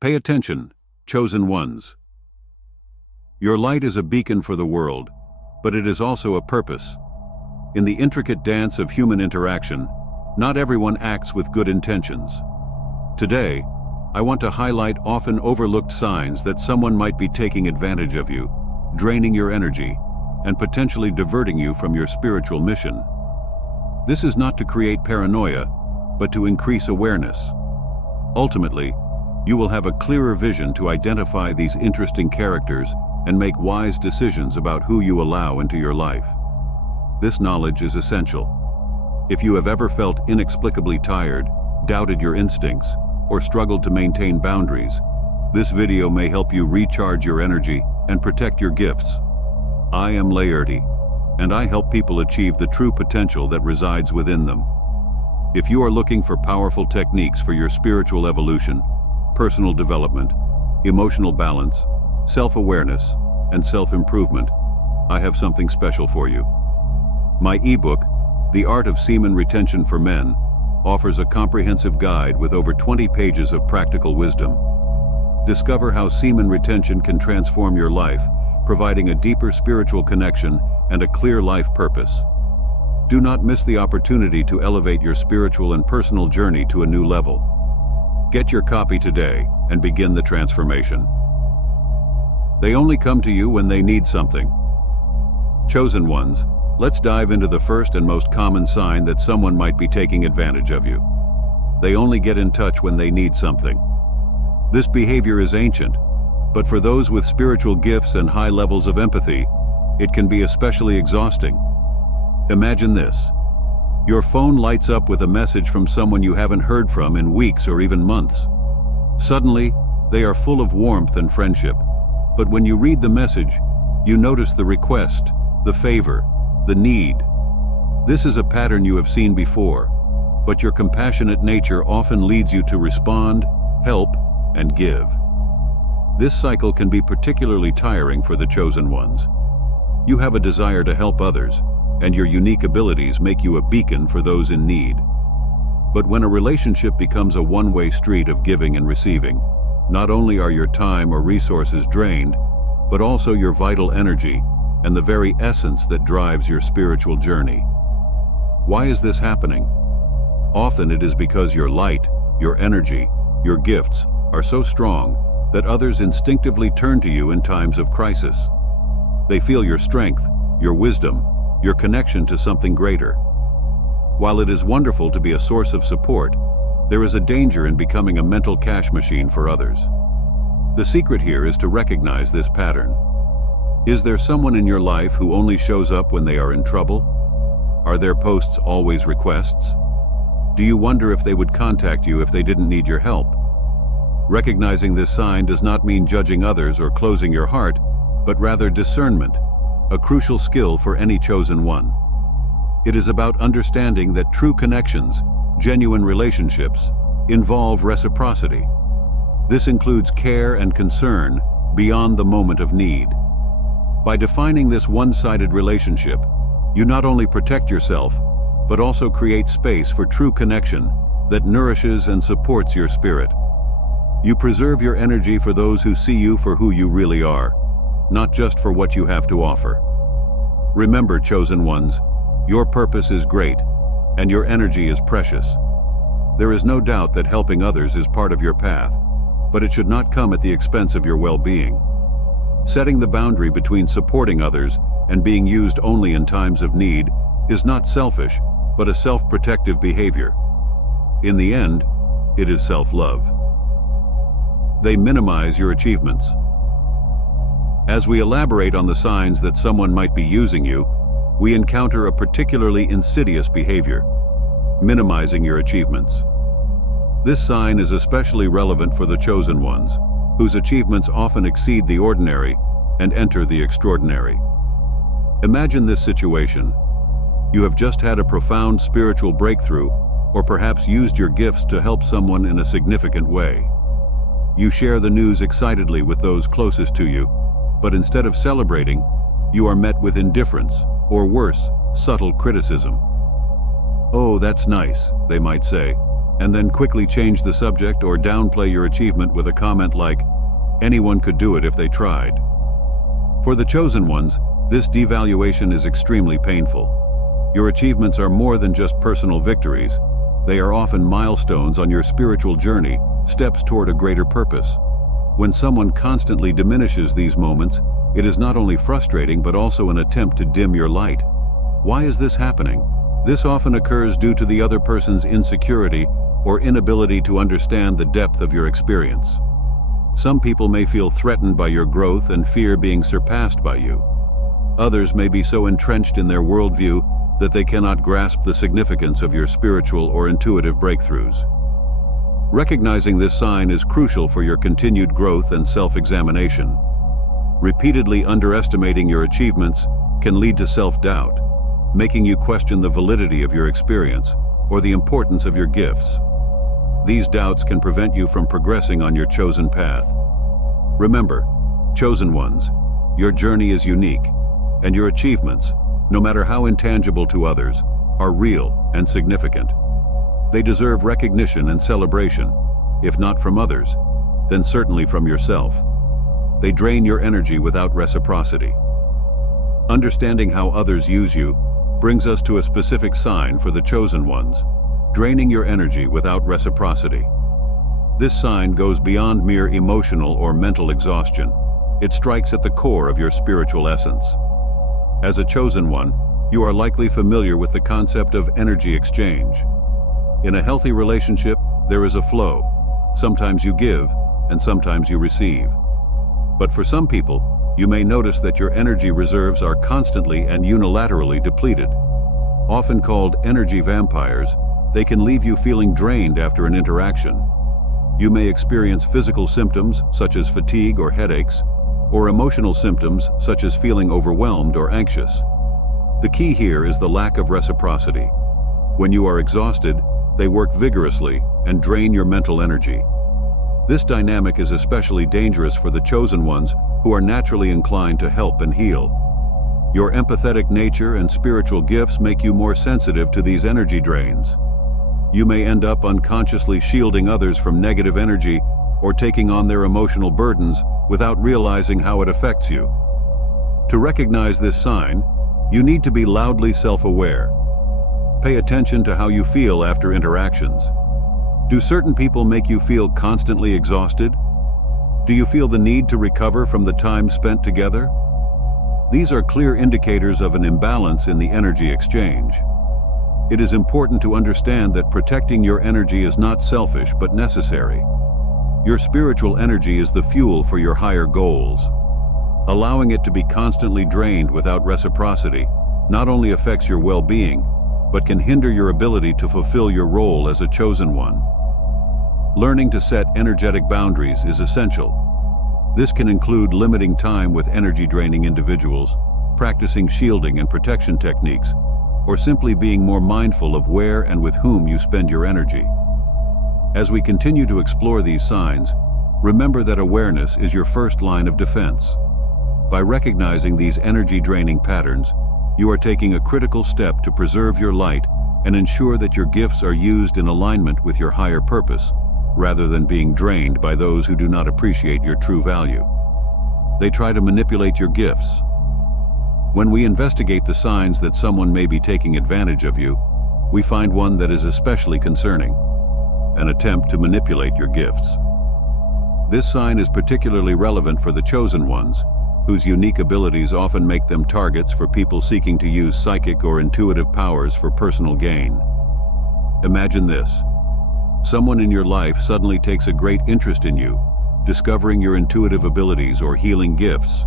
Pay attention, chosen ones. Your light is a beacon for the world, but it is also a purpose. In the intricate dance of human interaction, not everyone acts with good intentions. Today, I want to highlight often overlooked signs that someone might be taking advantage of you, draining your energy, and potentially diverting you from your spiritual mission. This is not to create paranoia, but to increase awareness. Ultimately, you will have a clearer vision to identify these interesting characters and make wise decisions about who you allow into your life. This knowledge is essential. If you have ever felt inexplicably tired, doubted your instincts, or struggled to maintain boundaries, this video may help you recharge your energy and protect your gifts. I am Laerti, and I help people achieve the true potential that resides within them. If you are looking for powerful techniques for your spiritual evolution, personal development, emotional balance, self-awareness, and self-improvement, I have something special for you. My ebook, The Art of Semen Retention for Men, offers a comprehensive guide with over 20 pages of practical wisdom. Discover how semen retention can transform your life, providing a deeper spiritual connection and a clear life purpose. Do not miss the opportunity to elevate your spiritual and personal journey to a new level. Get your copy today and begin the transformation. They only come to you when they need something. Chosen ones, let's dive into the first and most common sign that someone might be taking advantage of you. They only get in touch when they need something. This behavior is ancient, but for those with spiritual gifts and high levels of empathy, it can be especially exhausting. Imagine this. Your phone lights up with a message from someone you haven't heard from in weeks or even months. Suddenly, they are full of warmth and friendship, but when you read the message, you notice the request, the favor, the need. This is a pattern you have seen before, but your compassionate nature often leads you to respond, help, and give. This cycle can be particularly tiring for the chosen ones. You have a desire to help others, and your unique abilities make you a beacon for those in need. But when a relationship becomes a one-way street of giving and receiving, not only are your time or resources drained, but also your vital energy and the very essence that drives your spiritual journey. Why is this happening? Often it is because your light, your energy, your gifts are so strong that others instinctively turn to you in times of crisis. They feel your strength, your wisdom, your connection to something greater. While it is wonderful to be a source of support, there is a danger in becoming a mental cash machine for others. The secret here is to recognize this pattern. Is there someone in your life who only shows up when they are in trouble? Are their posts always requests? Do you wonder if they would contact you if they didn't need your help? Recognizing this sign does not mean judging others or closing your heart, but rather discernment, a crucial skill for any chosen one. It is about understanding that true connections, genuine relationships, involve reciprocity. This includes care and concern beyond the moment of need. By defining this one-sided relationship, you not only protect yourself, but also create space for true connection that nourishes and supports your spirit. You preserve your energy for those who see you for who you really are, not just for what you have to offer. Remember, chosen ones, your purpose is great, and your energy is precious. There is no doubt that helping others is part of your path, but it should not come at the expense of your well-being. Setting the boundary between supporting others and being used only in times of need is not selfish, but a self-protective behavior. In the end, it is self-love. They minimize your achievements. As we elaborate on the signs that someone might be using you, we encounter a particularly insidious behavior: minimizing your achievements. This sign is especially relevant for the chosen ones, whose achievements often exceed the ordinary and enter the extraordinary. Imagine this situation. You have just had a profound spiritual breakthrough, or perhaps used your gifts to help someone in a significant way. You share the news excitedly with those closest to you, but instead of celebrating, you are met with indifference, or worse, subtle criticism. "Oh, that's nice," they might say, and then quickly change the subject or downplay your achievement with a comment like, "Anyone could do it if they tried." For the chosen ones, this devaluation is extremely painful. Your achievements are more than just personal victories. They are often milestones on your spiritual journey, steps toward a greater purpose. When someone constantly diminishes these moments, it is not only frustrating but also an attempt to dim your light. Why is this happening? This often occurs due to the other person's insecurity or inability to understand the depth of your experience. Some people may feel threatened by your growth and fear being surpassed by you. Others may be so entrenched in their worldview that they cannot grasp the significance of your spiritual or intuitive breakthroughs. Recognizing this sign is crucial for your continued growth and self-examination. Repeatedly underestimating your achievements can lead to self-doubt, making you question the validity of your experience or the importance of your gifts. These doubts can prevent you from progressing on your chosen path. Remember, chosen ones, your journey is unique, and your achievements, no matter how intangible to others, are real and significant. They deserve recognition and celebration, if not from others, then certainly from yourself. They drain your energy without reciprocity. Understanding how others use you brings us to a specific sign for the chosen ones: draining your energy without reciprocity. This sign goes beyond mere emotional or mental exhaustion. It strikes at the core of your spiritual essence. As a chosen one, you are likely familiar with the concept of energy exchange. In a healthy relationship, there is a flow. Sometimes you give, and sometimes you receive. But for some people, you may notice that your energy reserves are constantly and unilaterally depleted. Often called energy vampires, they can leave you feeling drained after an interaction. You may experience physical symptoms, such as fatigue or headaches, or emotional symptoms, such as feeling overwhelmed or anxious. The key here is the lack of reciprocity. When you are exhausted, they work vigorously and drain your mental energy. This dynamic is especially dangerous for the chosen ones who are naturally inclined to help and heal. Your empathetic nature and spiritual gifts make you more sensitive to these energy drains. You may end up unconsciously shielding others from negative energy or taking on their emotional burdens without realizing how it affects you. To recognize this sign, you need to be loudly self-aware. Pay attention to how you feel after interactions. Do certain people make you feel constantly exhausted? Do you feel the need to recover from the time spent together? These are clear indicators of an imbalance in the energy exchange. It is important to understand that protecting your energy is not selfish but necessary. Your spiritual energy is the fuel for your higher goals. Allowing it to be constantly drained without reciprocity not only affects your well-being, but can hinder your ability to fulfill your role as a chosen one. Learning to set energetic boundaries is essential. This can include limiting time with energy-draining individuals, practicing shielding and protection techniques, or simply being more mindful of where and with whom you spend your energy. As we continue to explore these signs, remember that awareness is your first line of defense. By recognizing these energy-draining patterns, you are taking a critical step to preserve your light and ensure that your gifts are used in alignment with your higher purpose, rather than being drained by those who do not appreciate your true value. They try to manipulate your gifts. When we investigate the signs that someone may be taking advantage of you, we find one that is especially concerning: an attempt to manipulate your gifts. This sign is particularly relevant for the chosen ones, whose unique abilities often make them targets for people seeking to use psychic or intuitive powers for personal gain. Imagine this. Someone in your life suddenly takes a great interest in you, discovering your intuitive abilities or healing gifts.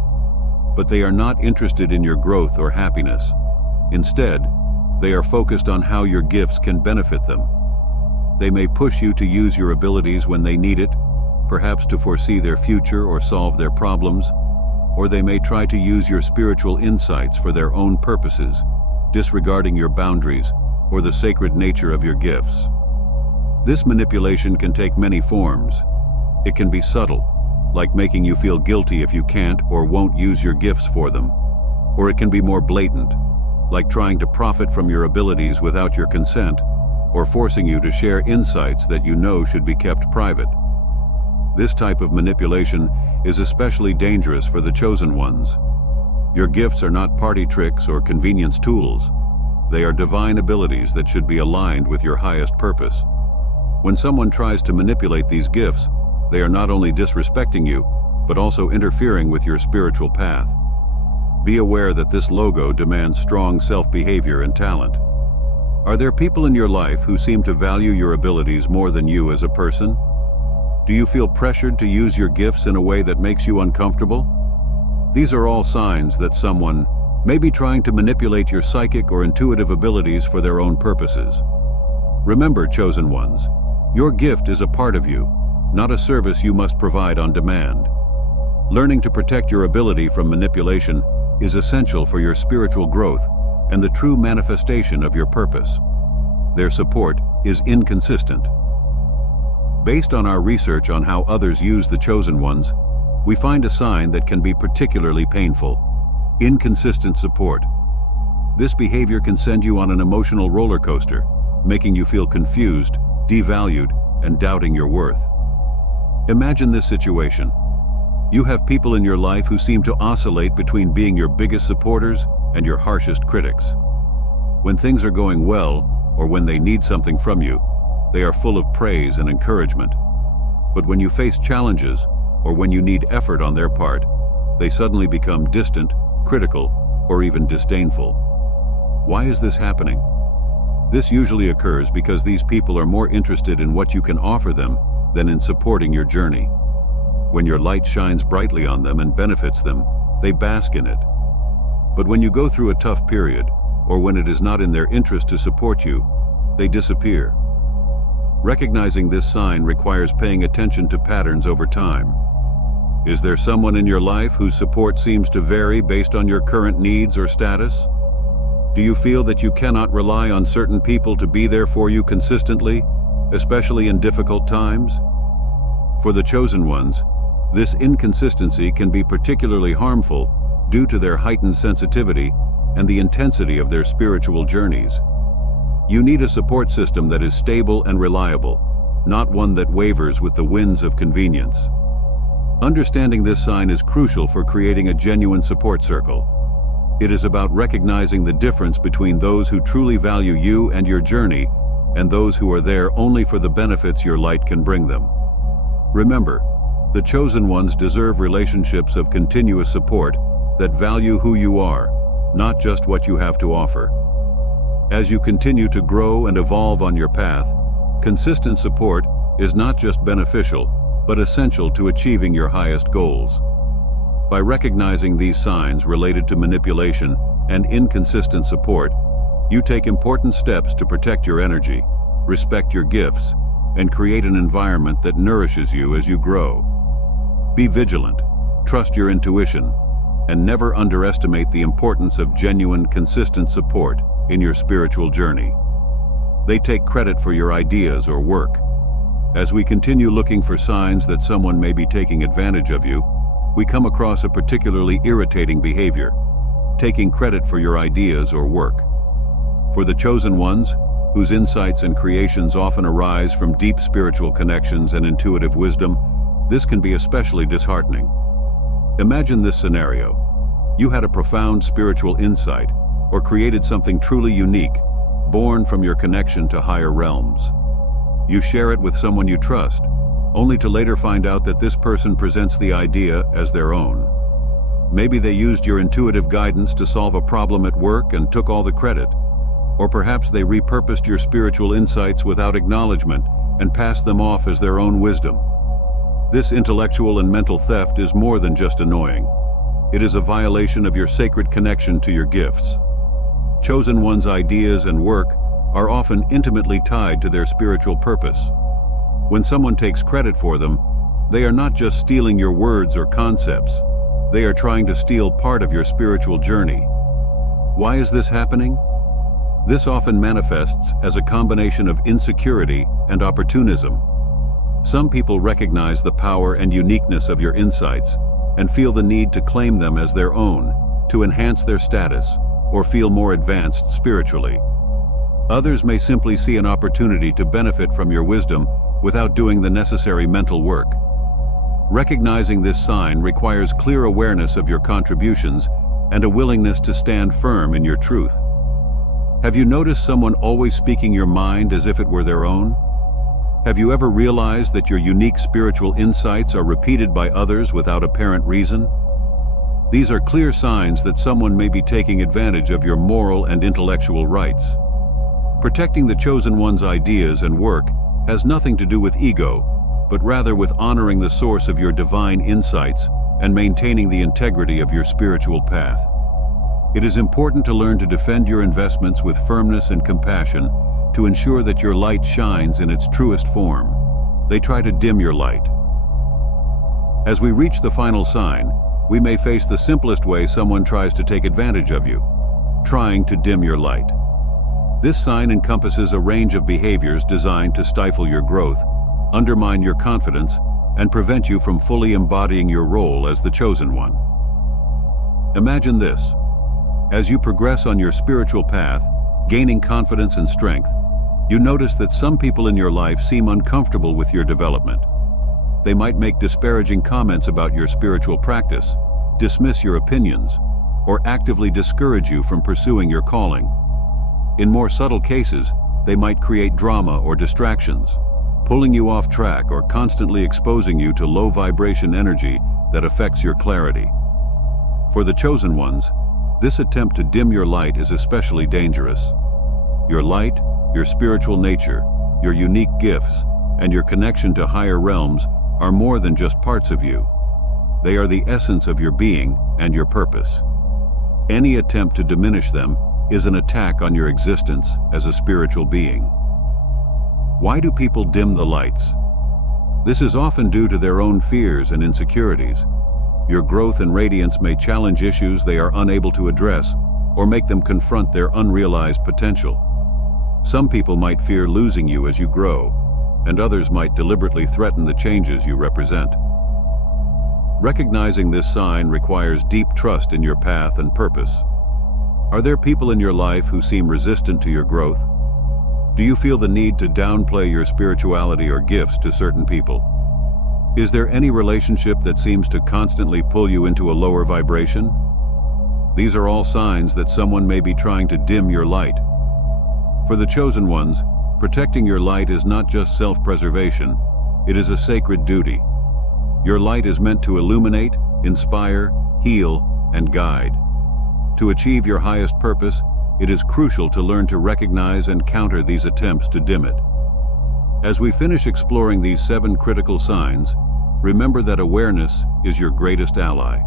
But they are not interested in your growth or happiness. Instead, they are focused on how your gifts can benefit them. They may push you to use your abilities when they need it, perhaps to foresee their future or solve their problems, or they may try to use your spiritual insights for their own purposes, disregarding your boundaries or the sacred nature of your gifts. This manipulation can take many forms. It can be subtle, like making you feel guilty if you can't or won't use your gifts for them. Or it can be more blatant, like trying to profit from your abilities without your consent, or forcing you to share insights that you know should be kept private. This type of manipulation is especially dangerous for the chosen ones. Your gifts are not party tricks or convenience tools. They are divine abilities that should be aligned with your highest purpose. When someone tries to manipulate these gifts, they are not only disrespecting you, but also interfering with your spiritual path. Be aware that this logo demands strong self-behavior and talent. Are there people in your life who seem to value your abilities more than you as a person? Do you feel pressured to use your gifts in a way that makes you uncomfortable? These are all signs that someone may be trying to manipulate your psychic or intuitive abilities for their own purposes. Remember, chosen ones, your gift is a part of you, not a service you must provide on demand. Learning to protect your ability from manipulation is essential for your spiritual growth and the true manifestation of your purpose. Their support is inconsistent. Based on our research on how others use the chosen ones, we find a sign that can be particularly painful: inconsistent support. This behavior can send you on an emotional roller coaster, making you feel confused, devalued, and doubting your worth. Imagine this situation. You have people in your life who seem to oscillate between being your biggest supporters and your harshest critics. When things are going well, or when they need something from you, they are full of praise and encouragement. But when you face challenges, or when you need effort on their part, they suddenly become distant, critical, or even disdainful. Why is this happening? This usually occurs because these people are more interested in what you can offer them than in supporting your journey. When your light shines brightly on them and benefits them, they bask in it. But when you go through a tough period, or when it is not in their interest to support you, they disappear. Recognizing this sign requires paying attention to patterns over time. Is there someone in your life whose support seems to vary based on your current needs or status? Do you feel that you cannot rely on certain people to be there for you consistently, especially in difficult times? For the chosen ones, this inconsistency can be particularly harmful due to their heightened sensitivity and the intensity of their spiritual journeys. You need a support system that is stable and reliable, not one that wavers with the winds of convenience. Understanding this sign is crucial for creating a genuine support circle. It is about recognizing the difference between those who truly value you and your journey and those who are there only for the benefits your light can bring them. Remember, the chosen ones deserve relationships of continuous support that value who you are, not just what you have to offer. As you continue to grow and evolve on your path, consistent support is not just beneficial, but essential to achieving your highest goals. By recognizing these signs related to manipulation and inconsistent support, you take important steps to protect your energy, respect your gifts, and create an environment that nourishes you as you grow. Be vigilant, trust your intuition, and never underestimate the importance of genuine, consistent support in your spiritual journey. They take credit for your ideas or work. As we continue looking for signs that someone may be taking advantage of you, we come across a particularly irritating behavior: taking credit for your ideas or work. For the chosen ones, whose insights and creations often arise from deep spiritual connections and intuitive wisdom, this can be especially disheartening. Imagine this scenario. You had a profound spiritual insight, or created something truly unique, born from your connection to higher realms. You share it with someone you trust, only to later find out that this person presents the idea as their own. Maybe they used your intuitive guidance to solve a problem at work and took all the credit. Or perhaps they repurposed your spiritual insights without acknowledgement and passed them off as their own wisdom. This intellectual and mental theft is more than just annoying. It is a violation of your sacred connection to your gifts. Chosen ones' ideas and work are often intimately tied to their spiritual purpose. When someone takes credit for them, they are not just stealing your words or concepts. They are trying to steal part of your spiritual journey. Why is this happening? This often manifests as a combination of insecurity and opportunism. Some people recognize the power and uniqueness of your insights and feel the need to claim them as their own, to enhance their status, or feel more advanced spiritually. Others may simply see an opportunity to benefit from your wisdom without doing the necessary mental work. Recognizing this sign requires clear awareness of your contributions and a willingness to stand firm in your truth. Have you noticed someone always speaking your mind as if it were their own? Have you ever realized that your unique spiritual insights are repeated by others without apparent reason? These are clear signs that someone may be taking advantage of your moral and intellectual rights. Protecting the chosen one's ideas and work has nothing to do with ego, but rather with honoring the source of your divine insights and maintaining the integrity of your spiritual path. It is important to learn to defend your investments with firmness and compassion to ensure that your light shines in its truest form. They try to dim your light. As we reach the final sign, we may face the simplest way someone tries to take advantage of you, trying to dim your light. This sign encompasses a range of behaviors designed to stifle your growth, undermine your confidence, and prevent you from fully embodying your role as the chosen one. Imagine this. As you progress on your spiritual path, gaining confidence and strength, you notice that some people in your life seem uncomfortable with your development. They might make disparaging comments about your spiritual practice, dismiss your opinions, or actively discourage you from pursuing your calling. In more subtle cases, they might create drama or distractions, pulling you off track or constantly exposing you to low vibration energy that affects your clarity. For the chosen ones, this attempt to dim your light is especially dangerous. Your light, your spiritual nature, your unique gifts, and your connection to higher realms are more than just parts of you. They are the essence of your being and your purpose. Any attempt to diminish them is an attack on your existence as a spiritual being. Why do people dim the lights? This is often due to their own fears and insecurities. Your growth and radiance may challenge issues they are unable to address or make them confront their unrealized potential. Some people might fear losing you as you grow, and others might deliberately threaten the changes you represent. Recognizing this sign requires deep trust in your path and purpose. Are there people in your life who seem resistant to your growth? Do you feel the need to downplay your spirituality or gifts to certain people? Is there any relationship that seems to constantly pull you into a lower vibration? These are all signs that someone may be trying to dim your light. For the chosen ones, protecting your light is not just self-preservation, it is a sacred duty. Your light is meant to illuminate, inspire, heal, and guide. To achieve your highest purpose, it is crucial to learn to recognize and counter these attempts to dim it. As we finish exploring these 7 critical signs, remember that awareness is your greatest ally.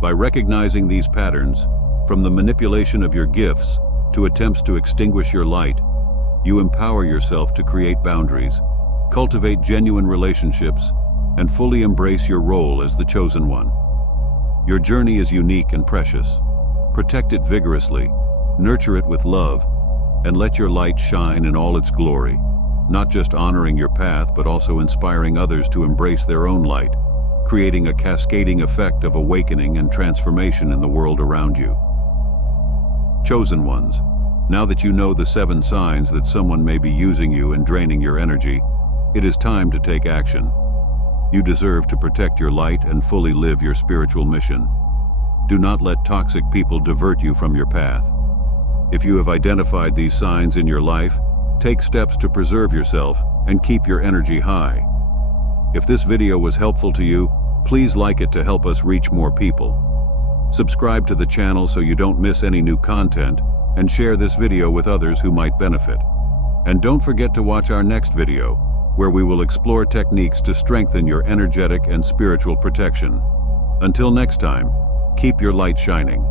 By recognizing these patterns, from the manipulation of your gifts to attempts to extinguish your light, you empower yourself to create boundaries, cultivate genuine relationships, and fully embrace your role as the chosen one. Your journey is unique and precious. Protect it vigorously, nurture it with love, and let your light shine in all its glory, not just honoring your path but also inspiring others to embrace their own light, creating a cascading effect of awakening and transformation in the world around you. Chosen ones, now that you know the 7 signs that someone may be using you and draining your energy, it is time to take action. You deserve to protect your light and fully live your spiritual mission. Do not let toxic people divert you from your path. If you have identified these signs in your life, take steps to preserve yourself and keep your energy high. If this video was helpful to you, please like it to help us reach more people. Subscribe to the channel so you don't miss any new content, and share this video with others who might benefit. And don't forget to watch our next video, where we will explore techniques to strengthen your energetic and spiritual protection. Until next time, keep your light shining.